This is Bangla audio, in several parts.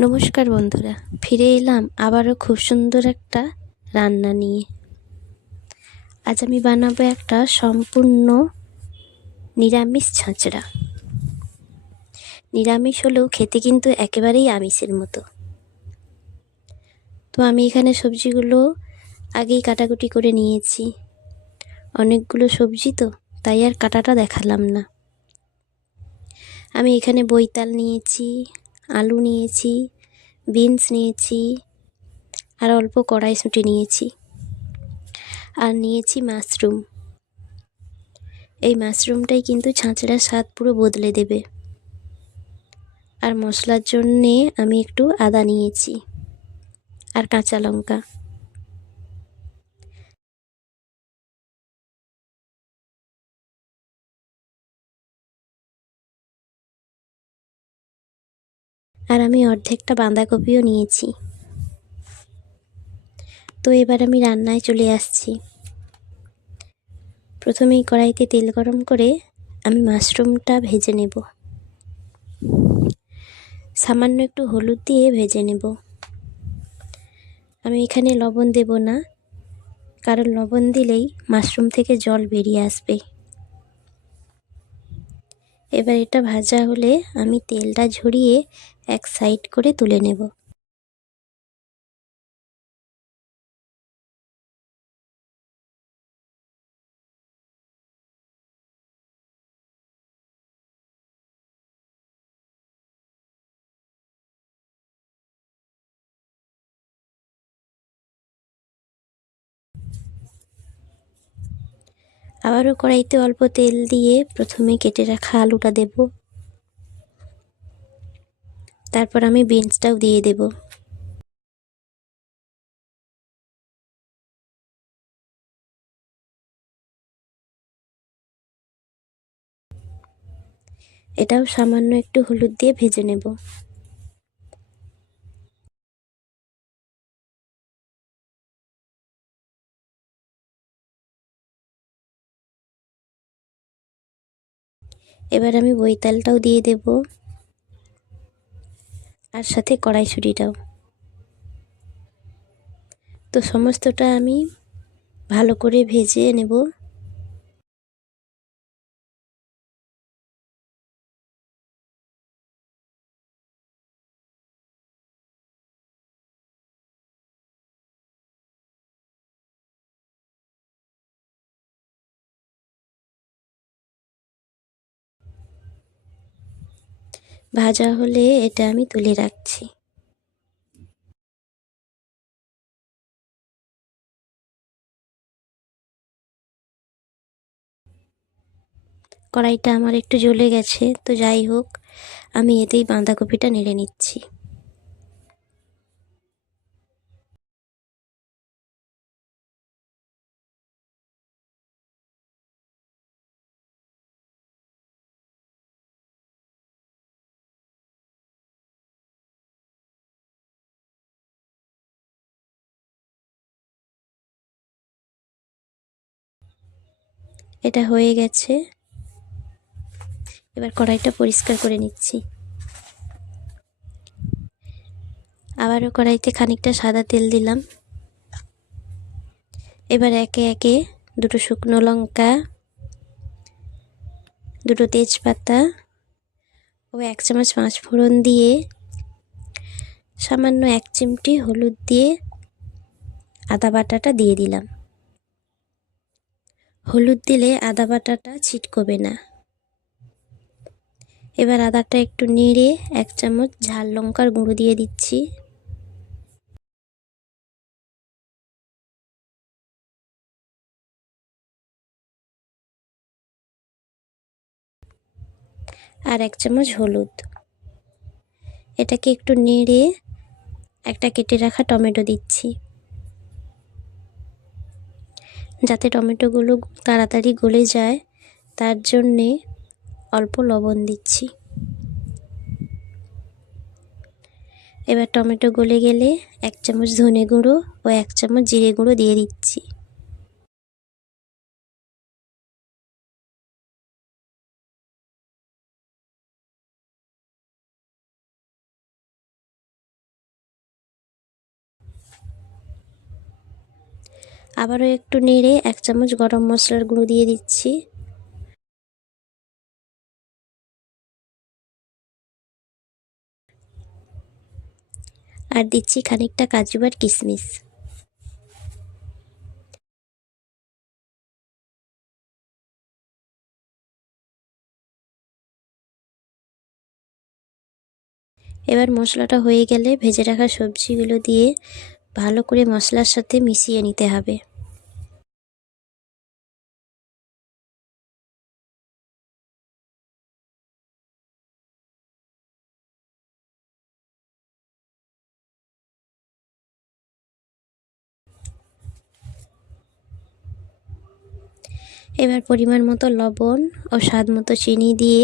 নমস্কার বন্ধুরা, ফিরে এলাম আবারও খুব সুন্দর একটা রান্না নিয়ে। আজ আমি বানাবো একটা সম্পূর্ণ নিরামিষ ছাঁচড়া নিরামিষ হলেও খেতে কিন্তু একেবারেই আমিষের মতো। তো আমি এখানে সবজিগুলো আগেই কাটাকুটি করে নিয়েছি। অনেকগুলো সবজি তো, তাই আর কাটাটা দেখালাম না। আমি এখানে বইতাল নিয়েছি আলু নিয়েছি, বিনস নিয়েছি, আর অল্প কড়াইশুঁটি নিয়েছি। আর নিয়েছি মাশরুম। এই মাশরুমটাই কিন্তু ছাঁচড়ার স্বাদ পুরো বদলে দেবে। আর মশলার জন্যে আমি একটু আদা নিয়েছি। আর কাঁচা লঙ্কা। আর আমি অর্ধেকটা বাঁধাকপিও নিয়েছি। তো এবার আমি রান্নায় চলে আসছি। প্রথমেই কড়াইতে তেল গরম করে আমি মাশরুমটা ভেজে নেব। সামান্য একটু হলুদ দিয়ে ভেজে নেব। আমি এখানে লবণ দেব না, কারণ লবণ দিলেই মাশরুম থেকে জল বেরিয়ে আসবে। এবার এটা ভাজা হলে আমি তেলটা ঝরিয়ে এক সাইড করে তুলে নেব। আবারও কড়াইতে অল্প তেল দিয়ে প্রথমে কেটে রাখা আলুটা দেব। তারপর আমি বিনসটাও দিয়ে দেব। এটাও সামান্য একটু হলুদ দিয়ে ভেজে নেব। এবার আমি বইতালটাও দিয়ে দেব। আর সাথে কড়াইশুটিটাও। তো সমস্তটা আমি ভালো করে ভেজে নেব। ভাজা হলে এটা আমি তুলে রাখছি। কড়াইটা আমার একটু জ্বলে গেছে, তো যাই হোক, আমি এতেই বাঁধাকপিটা নেড়ে নিচ্ছি। এটা হয়ে গেছে। এবার কড়াইটা পরিষ্কার করে নিচ্ছি। আবারও কড়াইতে খানিকটা সাদা তেল দিলাম। এবার একে একে দুটো শুকনো লঙ্কা, দুটো তেজপাতা ও এক চামচ পাঁচ ফোড়ন দিয়ে সামান্য এক চিমটি হলুদ দিয়ে আদা বাটাটা দিয়ে দিলাম। হলুদ দিলে আদা বাটাটা ছিটকবে না। এবার আদাটা একটু নেড়ে এক চামচ ঝাল লঙ্কার গুঁড়ো দিয়ে দিচ্ছি। আর এক চামচ হলুদ। এটাকে একটু নেড়ে একটা কেটে রাখা টমেটো দিচ্ছি। যাতে টমেটোগুলো তাড়াতাড়ি গলে যায়, তার জন্যে অল্প লবণ দিচ্ছি। এবার টমেটো গলে গেলে এক চামচ ধনে গুঁড়ো ও এক চামচ জিরে গুঁড়ো দিয়ে দিচ্ছি। আবারও একটু নেড়ে এক চামচ গরম মশলার গুঁড়ো দিয়ে দিচ্ছি। আর দিচ্ছি খানিকটা কাজু আর কিশমিশ। এবার মশলাটা হয়ে গেলে ভেজে রাখা সবজিগুলো দিয়ে ভালো করে মশলার সাথে মিশিয়ে নিতে হবে। এবার পরিমাণ মতো লবণ ও স্বাদ মতো চিনি দিয়ে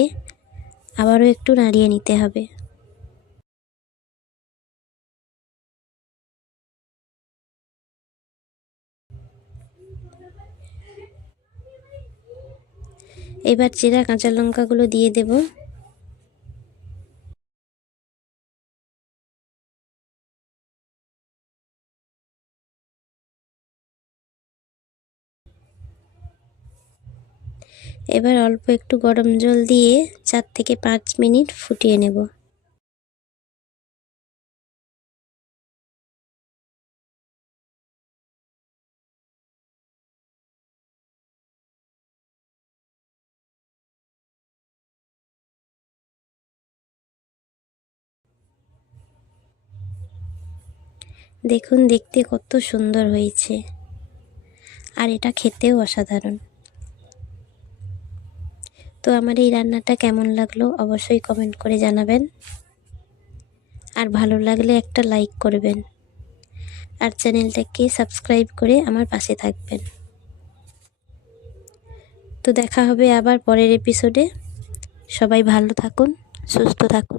আবারও একটু নাড়িয়ে নিতে হবে। এবার চেরা কাঁচা লঙ্কাগুলো দিয়ে দেব। এবার অল্প একটু গরম জল দিয়ে চার থেকে পাঁচ মিনিট ফুটিয়ে নেব। দেখুন, দেখতে কত সুন্দর হয়েছে। আর এটা খেতেও অসাধারণ। তো আমার এই রান্নাটা কেমন লাগল অবশ্যই কমেন্ট করে জানাবেন। আর ভালো লাগলে একটা লাইক করবেন। আর চ্যানেলটাকে সাবস্ক্রাইব করে আমার পাশে থাকবেন। তো দেখা হবে আবার পরের এপিসোডে সবাই ভালো থাকুন, সুস্থ থাকুন।